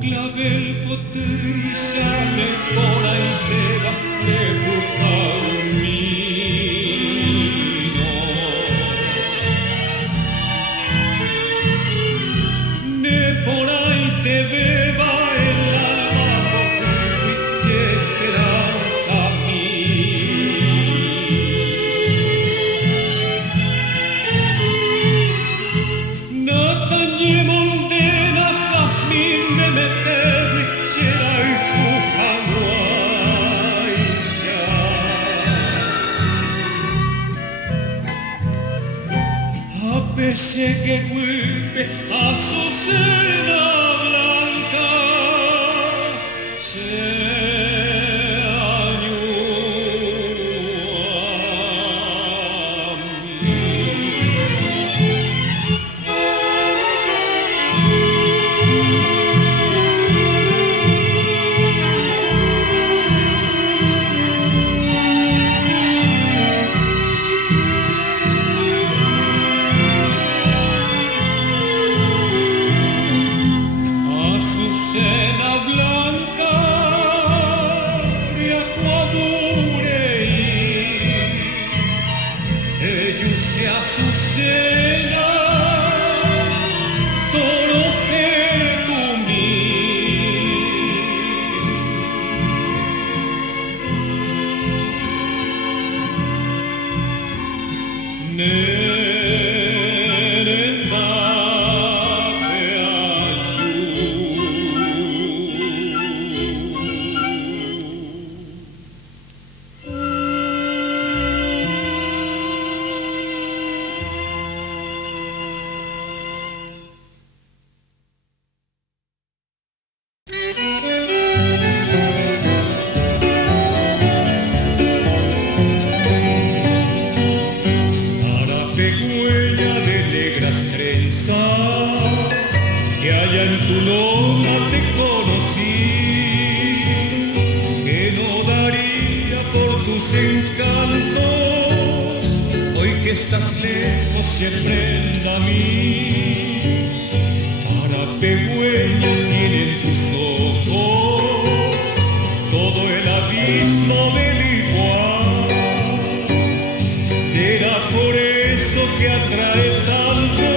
clavel potrizale por ahí queda de Bucalmino. Ne por ahí te beba el alma si esperanza mía. Natañe mondena jazmín de meterme será el Pucahuaycha. A pesar que vuelve a su cena blanca se Azucena blanca de Acuabureí, ellos se azucena, toro Jetumí. Parapegüeña de negras trenzas, que allá en tu loma te conocí, que no daría por tus encantos, hoy que estás lejos se prenda a mí. Parapegüeña tienen tus ojos todo el abismo del igual. Será por eso que atrae tanto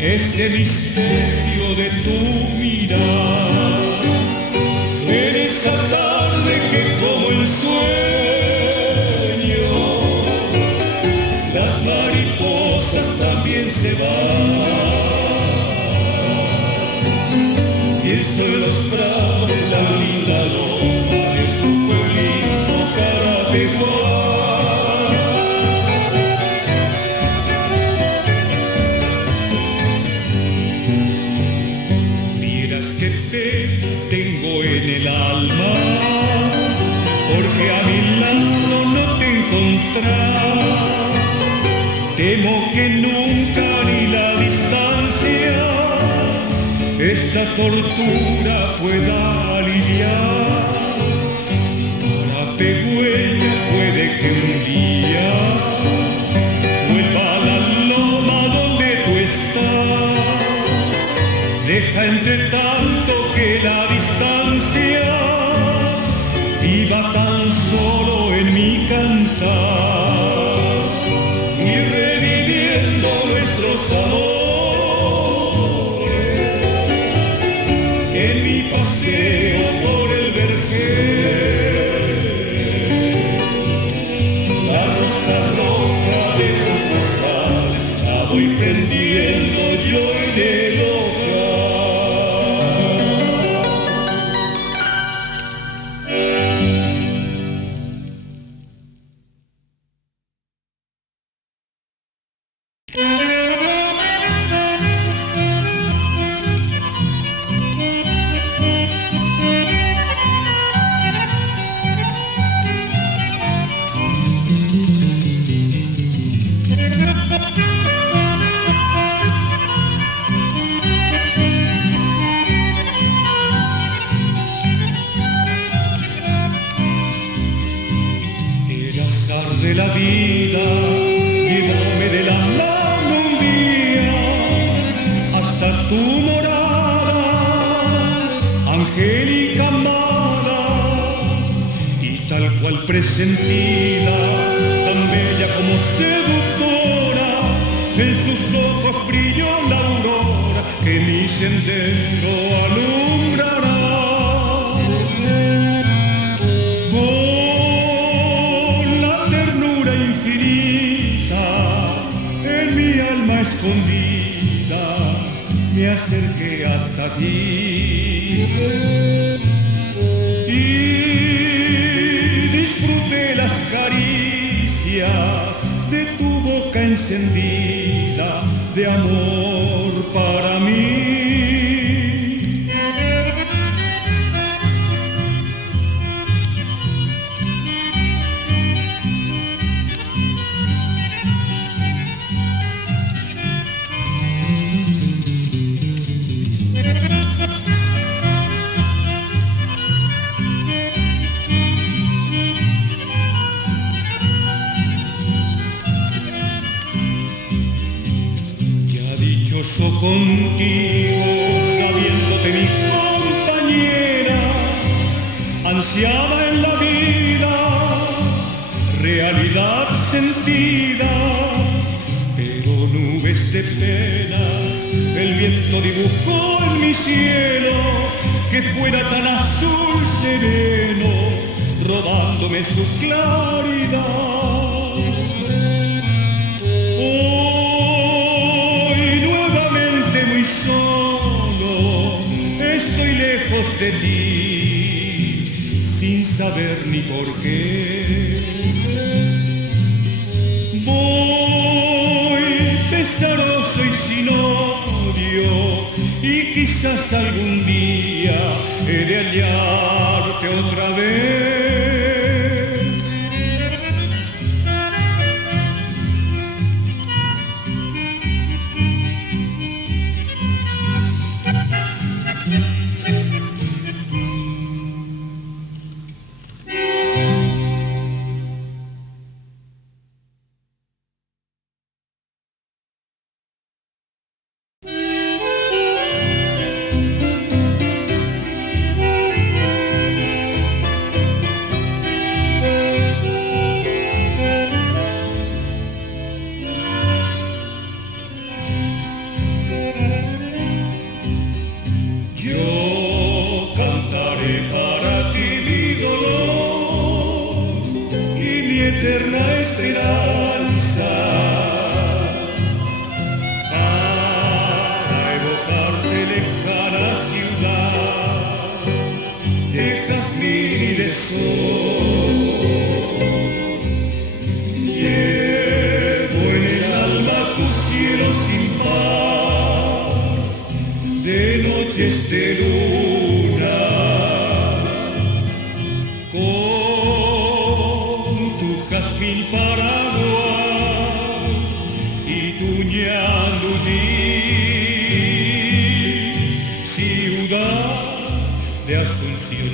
ese misterio de tu mirar. En esa tarde que como el sueño las mariposas también se van. Pienso en los prados, la linda loma de tu pueblito Carapeguá. Tengo en el alma, porque a mi lado no te encontrás. Temo que nunca ni la distancia esta tortura pueda aliviar. Parapegüeña puede que un día vuelva a la loma donde tú estás. Deja entre tanto que la distancia viva tan solo en mi cantar y reviviendo nuestros amores en mi paseo por el vergel. La rosa roja de tus rosales la voy prendiendo yo en el ojal. De la vida, llévame de la mano un día hasta tu morada, angélica amada, y tal cual presentida, tan bella como seductora, en sus ojos brilló la aurora que mi sendero alumbrará. Con la ternura infinita en mi alma escondida, me acerqué hasta ti y disfruté las caricias de tu boca encendida de amor para mí. Contigo, sabiéndote mi compañera, ansiada en la vida, realidad sentida, pero nubes de penas el viento dibujó en mi cielo, que fuera tan azul sereno, robándome su claridad. De ti, sin saber ni por qué. Voy pesaroso y sin odio, y quizás algún día he de hallarte otra vez.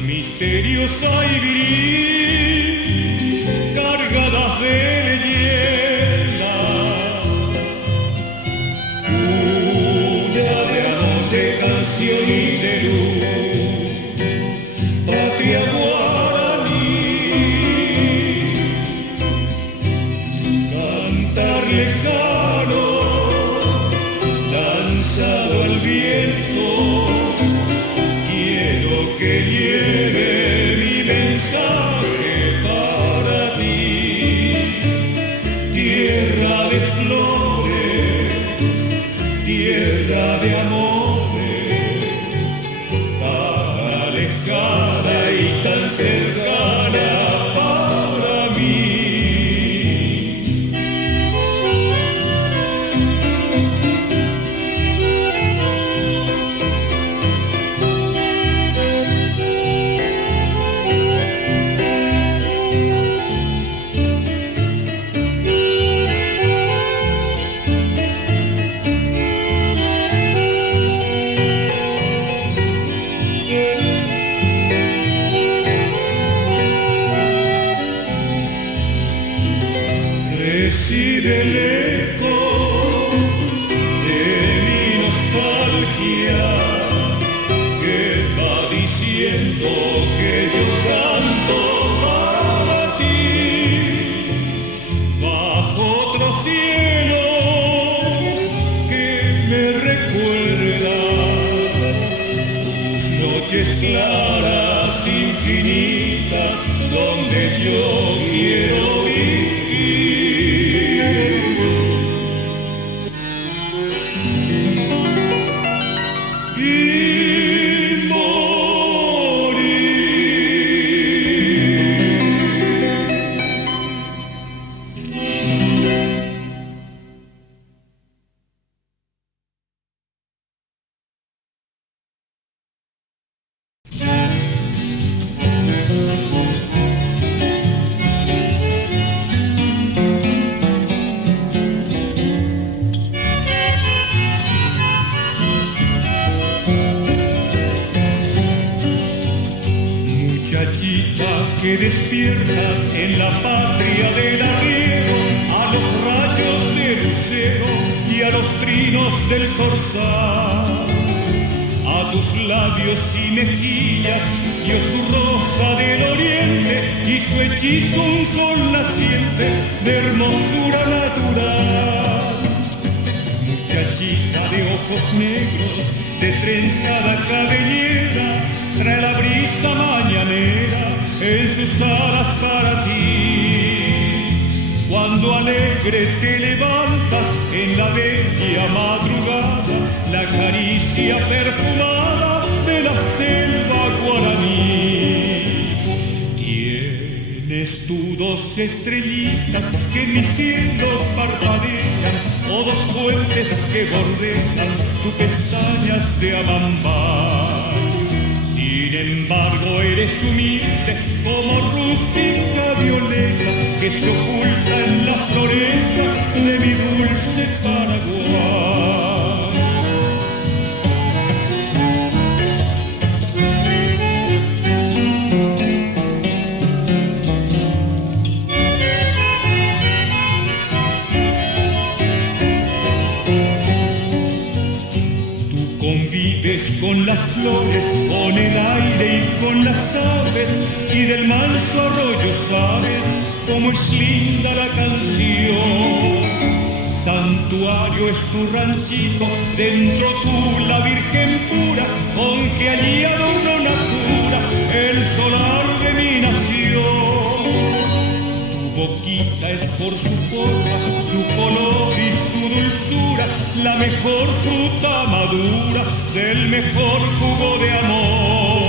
Misteriosa y gris, cargadas de leyenda, una de amor, de canción y de luz, patria guaraní, cantar lejano, lanzado al viento, quiero que lleve mi mensaje noches claras, infinitas, donde yo quiero vivir. Y muchachita que despiertas en la patria del arriero, a los rayos del lucero y a los trinos del zorzal. A tus labios y mejillas dio su rosa del oriente y su hechizo un sol naciente de hermosura natural. Muchachita de ojos negros, de trenzada cabellera, trae la brisa mañanera en sus alas para ti. Cuando alegre te levantas en la bella madrugada, la caricia perfumada de la selva guaraní. Tienes tú dos estrellitas que en mi cielo parpadean, o dos fuentes que bordean tus pestañas de amambal. Sin embargo eres humilde como rústica violeta que se oculta en la floresta de mi dulce Paraguay. Tú convives con las flores, con el aire y con las aves, y del manso arroyo sabes cómo es linda la canción. Santuario es tu ranchito, dentro tú la virgen pura, con que allí adorno natura el solar de mi nación. Tu boquita es por su forma, su color y su dulzura, la mejor fruta madura del mejor jugo de amor.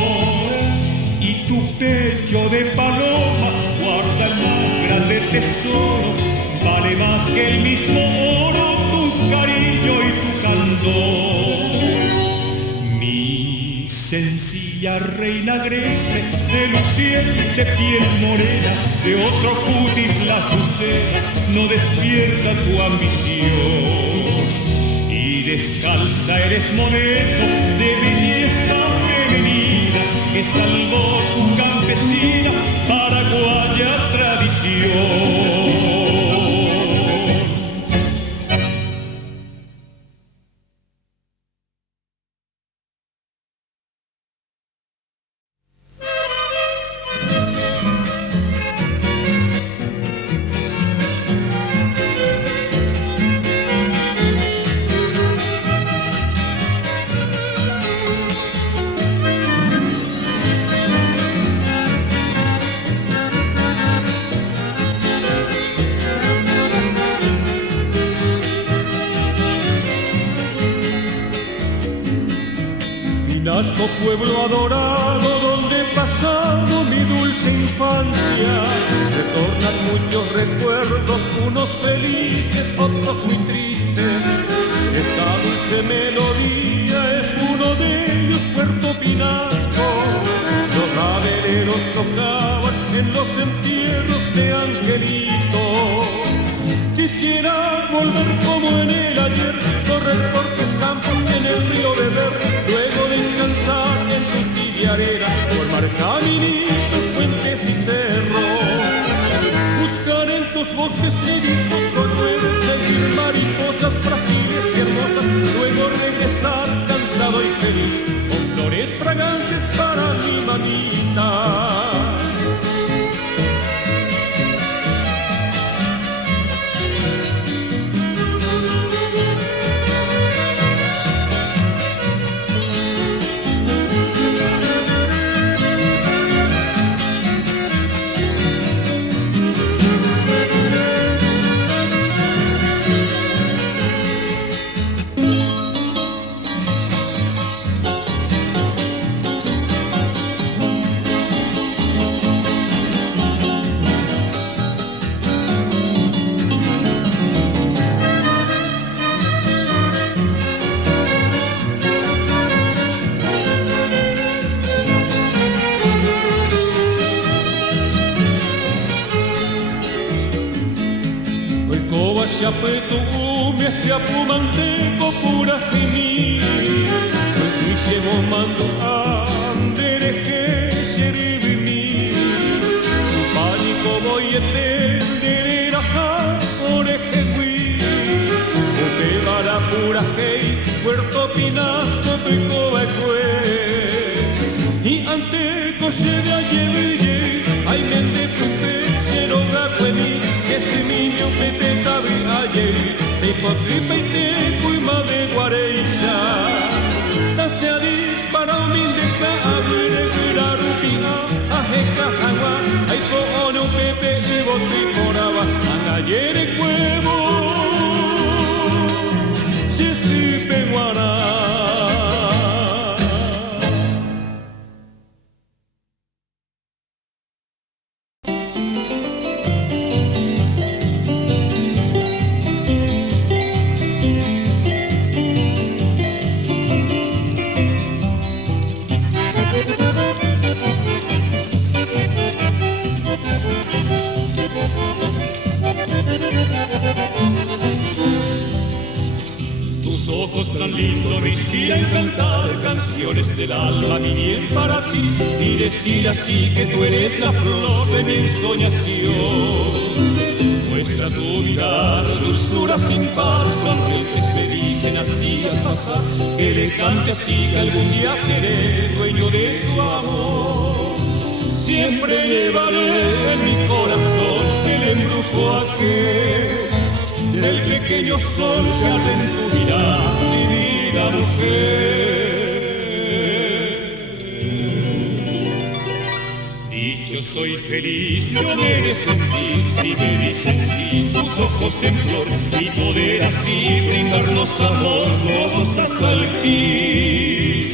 Y tu pecho de paloma guarda el más grande tesoro, vale más que el mismo oro, tu cariño y tu candor. Mi sencilla reina agreste, de luciente piel morena, de otro cutis la azucena, no despierta tu ambición. Y descalza eres modelo de belleza femenina, que salvó tu campesina paraguaya tradición. Pinasco, pueblo adorado, donde he pasado mi dulce infancia, retornan muchos recuerdos, unos felices, otros muy tristes. Esta dulce melodía es uno de ellos, Puerto Pinasco. Los madereros tocaban en los entierros de Angelito. Quisiera volver como en el ayer, correr por tus campos en el río de ver, luego descansar en tu tibia arena, formar caminitos, puentes y cerros, buscar en tus bosques niditos con nueve, seguir mariposas frágiles y hermosas, luego regresar cansado y feliz, con flores fragantes para mi mamita. Chapetume, Apumanteco, pura gemir. Llevo mando andereje, serivimi. Pánico voy a entender a orejewi. Uke para pura gei, Puerto Pinasco, Pecoba y ante coche de ayer, hay mente pupe, cero gacuemi, que se niño que te cabe ayer, te potripa y te cuima de guareixa, se dispara un mindeca, abre curarupina, ajeca agua, hay cono pepe y botri poraba, ayer cuevo, si peguara. Tan lindo me inspiran cantar canciones del alma y bien para ti y decir así que tú eres la flor de mi ensoñación. Muestra tu mirar, dulzura sin par, sonrientes me dicen así al pasar que le cante así que algún día seré dueño de su amor. Siempre llevaré en mi corazón el embrujo aquel del pequeño sol que arde en tu mirada, divina mujer. Dicho soy feliz, yo me he de sentir, si me dicen sí, tus ojos en flor, y poder así brindarnos amor, los dos hasta el fin.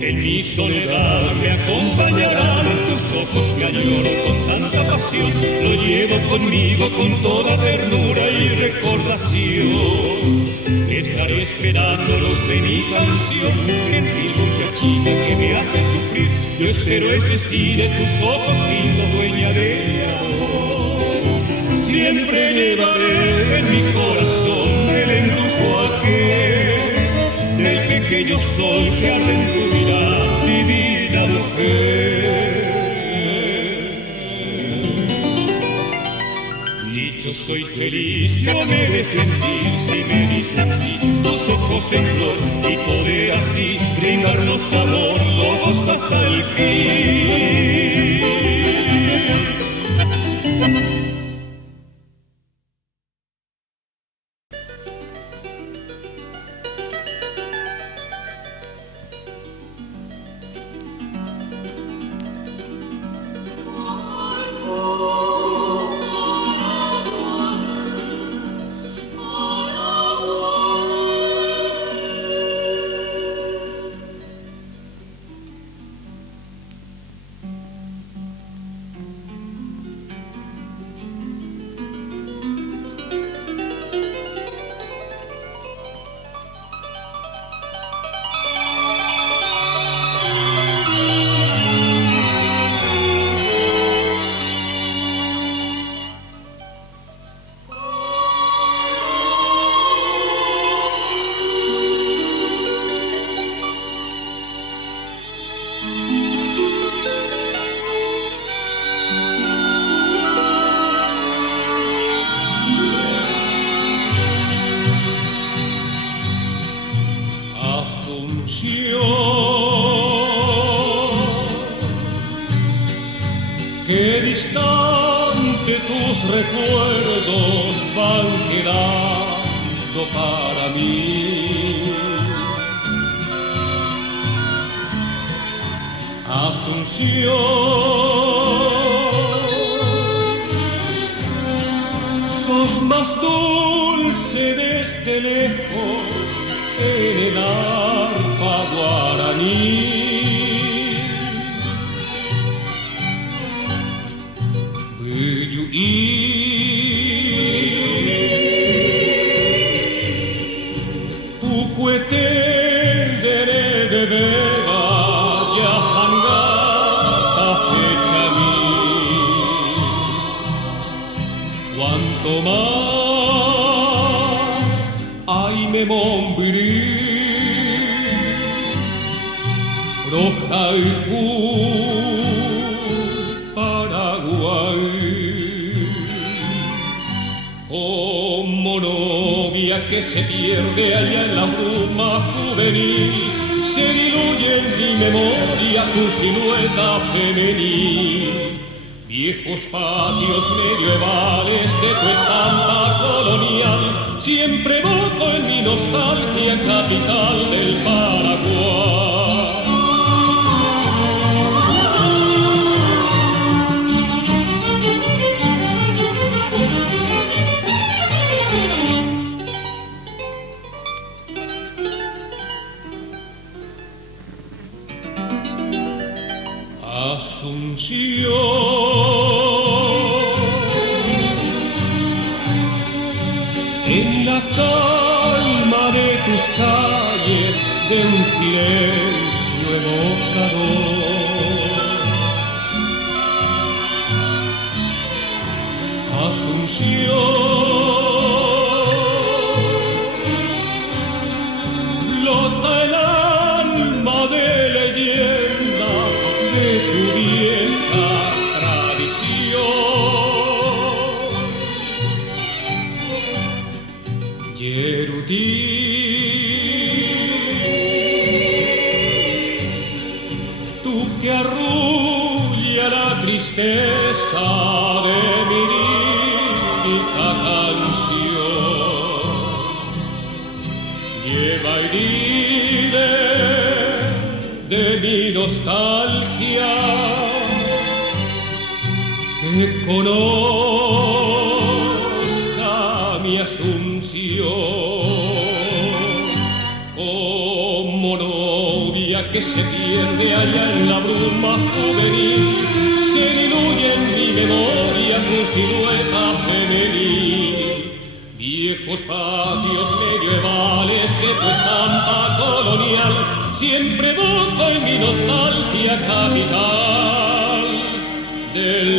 En mi soledad me acompañarán tus ojos que añoro con tanta pasión, lo llevo conmigo con toda ternura y recordación. Estaré esperándolos de mi canción, gentil muchachita que me hace sufrir, yo espero ese sí de tus ojos, linda dueña de mi amor. Siempre llevaré en mi corazón el embrujo aquel del pequeño sol que arde en tu mirada, divina mujer. Dicho soy feliz, yo me he de sentir, si me dicen sí, tus ojos en flor, y poder así brindarnos amor, los dos hasta el fin. Qué distante tus recuerdos van quedando para mí. Asunción, sos más dulce desde lejos en el arpa guaraní. de Montpellier, Paraguay. Como novia que se pierde allá en la bruma juvenil, se diluye en mi memoria tu silueta femenil. Viejos patios medievales de tu estampa colonial, siempre evoco en mi nostalgia capital del Paraguay. Asunción, en la calma de tus calles, de un silencio evocador. Asunción, flota el alma de leyenda de tu vieja tradición. Yerutí, tú que arrulla la tristeza de mi lírica canción, lleva y dile de mi nostalgia que conozca mi Asunción, como novia que se pierde allá en la bruma juvenil, se diluye en mi memoria tu silueta femenil. Viejos patios medievales de tu estampa colonial, siempre evoco en mi nostalgia capital del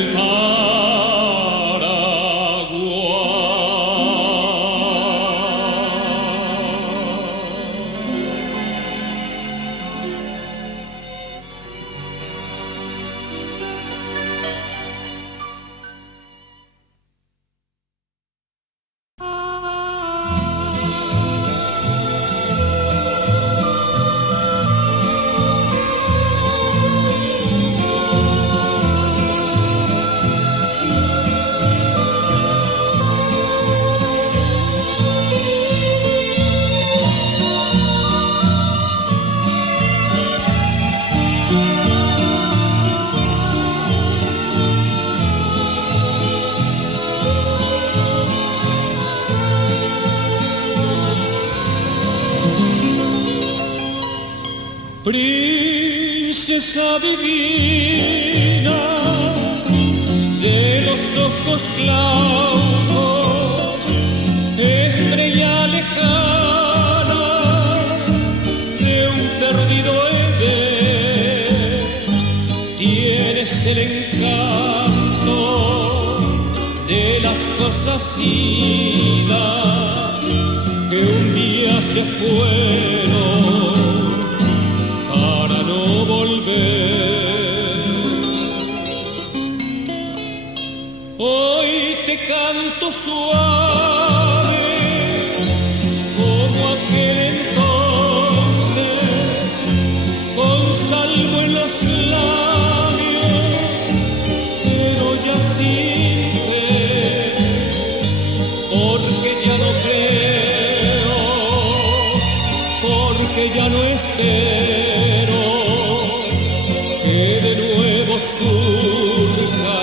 princesa divina de los ojos claros, estrella lejana de un perdido Edén, tienes el encanto de las cosas idas que un día se fueron para no volver. Hoy te canto suave como aquel entonces, con salvo en los labios, pero ya sin fe, porque ya no creo, porque ya no espero que de nuevo surja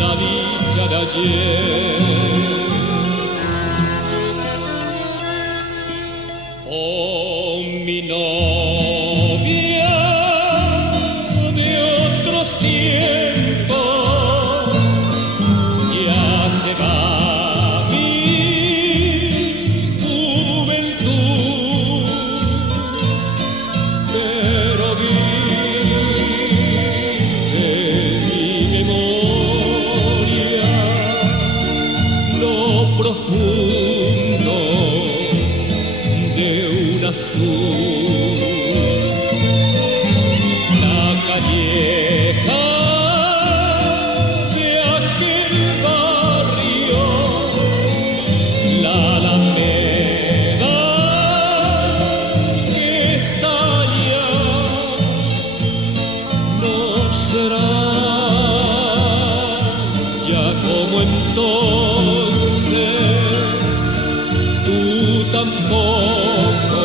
la dicha de ayer. Oh, mi novia de otros tiempos, ya se va mi juventud, pero vive en mi memoria azul. La calleja de aquel barrio, la alameda que está allá, no será ya como entonces, tú tampoco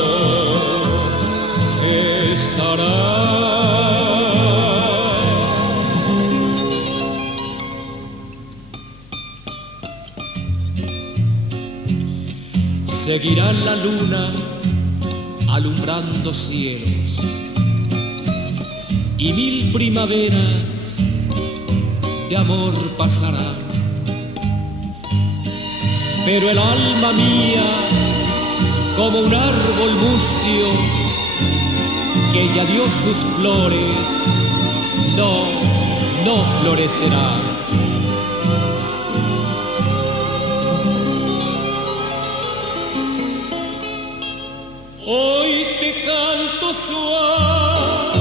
estarás. Seguirá la luna alumbrando cielos y 1000 primaveras de amor pasarán, pero el alma mía, como un árbol mustio que ya dio sus flores, no florecerá. Hoy te canto suave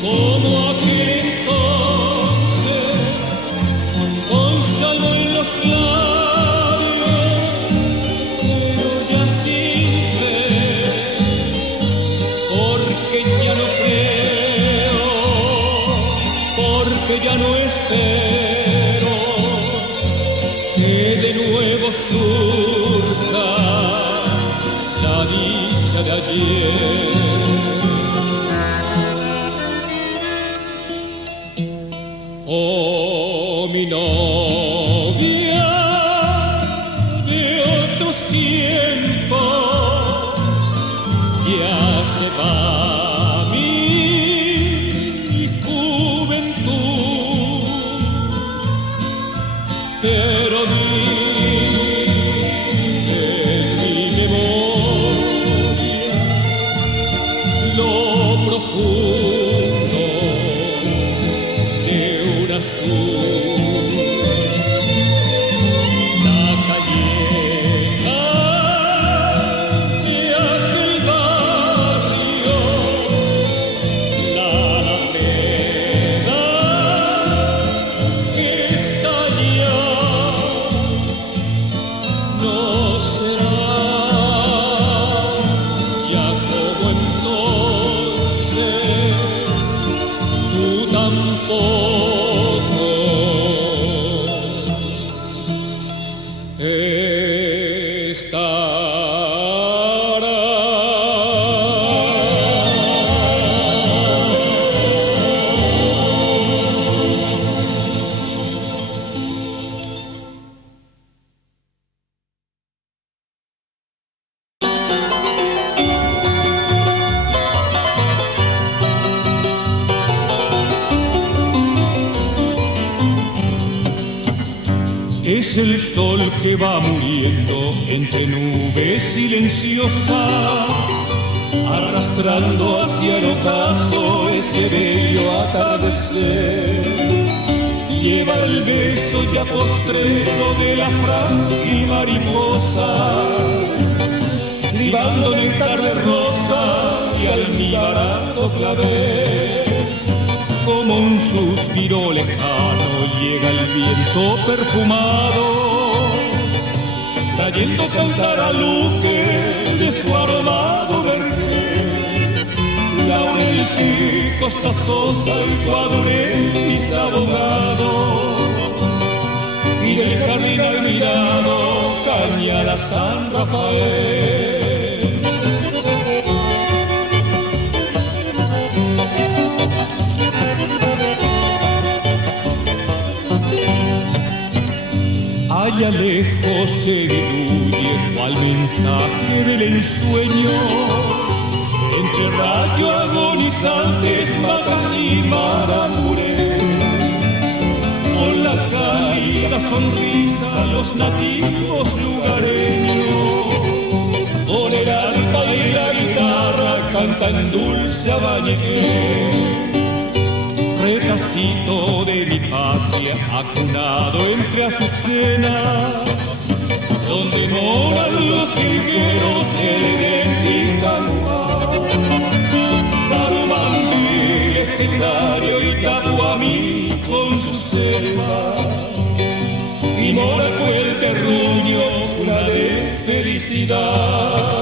como aquel entonces, con salvo en los labios, pero ya sin fe, porque ya no creo, porque ya no espero que de nuevo surja la dicha de ayer. Oh, mi novia de otros tiempos, ya se va mi juventud, pero profundo de un azul. La calleja de aquel barrio, la alameda que está allá, no será ya como entonces, tú tampoco Es el sol que va muriendo entre nubes silenciosas, arrastrando hacia el ocaso ese bello atardecer. Lleva el beso ya postrero de la frágil mariposa, libando néctar de rosa y almibarando clavel. Como un suspiro lejano llega el viento perfumado, trayendo cantar a Luque de su aromado vergel. Laurel que Costa Sosa, el Guaduretis abogado, y del jardín admirado Cañada San Rafael. Allá lejos se diluye cual mensaje del ensueño, entre rayo agonizantes Maca y Maramuré. Con la cálida sonrisa los nativos lugareños, con el arpa y la guitarra cantan dulce habanero. Retacito de mi patria, acunado entre azucenas, donde moran los jilgueros, el mora fue el terruño, una de felicidad.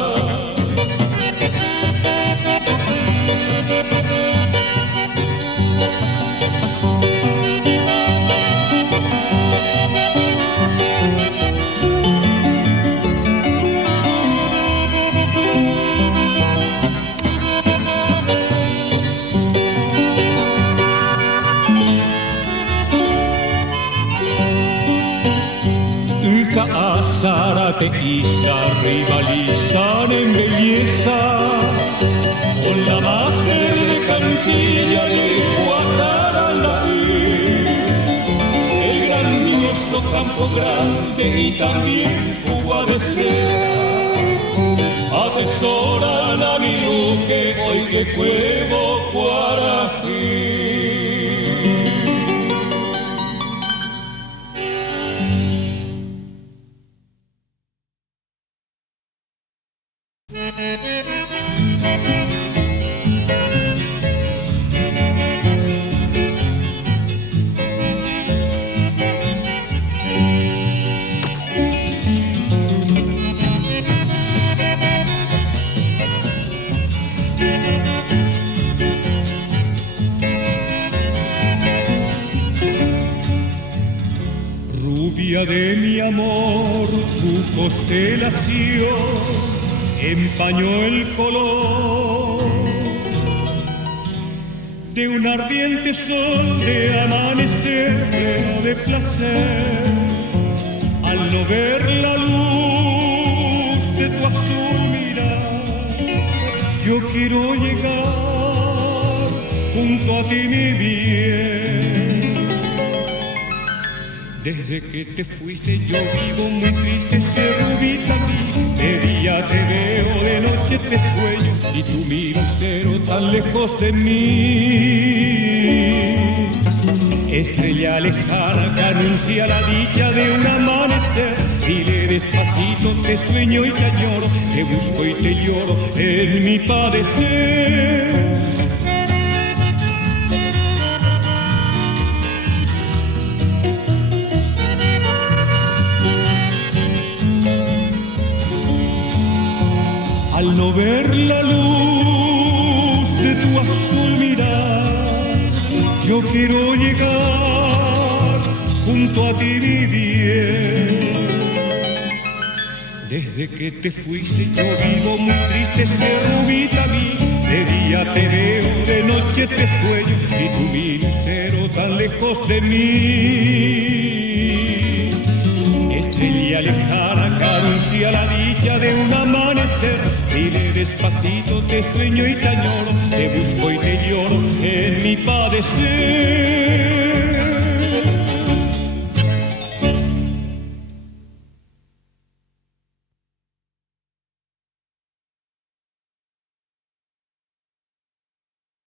Zárate y rivalizan en belleza con la más verde cantilla de Guataralaí, el grandioso Campo Grande y también Cuba de Seda atesoran a mi Luque hoy que Cuevo Guarají. Rubia de mi amor, tu constelación empañó el color de un ardiente sol de amanecer pleno de placer. Al no ver la luz de tu azul mirar, yo quiero llegar junto a ti, mi bien. Desde que te fuiste yo vivo muy triste, cerrubita mí. De día te veo, de noche te sueño, y tú mi lucero tan lejos de mí. Estrella lejana que anuncia la dicha de un amanecer, dile despacito, te sueño y te añoro, te busco y te lloro en mi padecer. Al no ver la luz de tu azul mirar, yo quiero llegar junto a ti, mi bien. Desde que te fuiste yo vivo muy triste, cerrubita a mí. De día te veo, de noche te sueño, y tú mi lucero tan lejos de mí. Estrella lejana que anuncia la dicha de un amanecer, dile despacito, te sueño y te añoro, te busco y te lloro en mi padecer.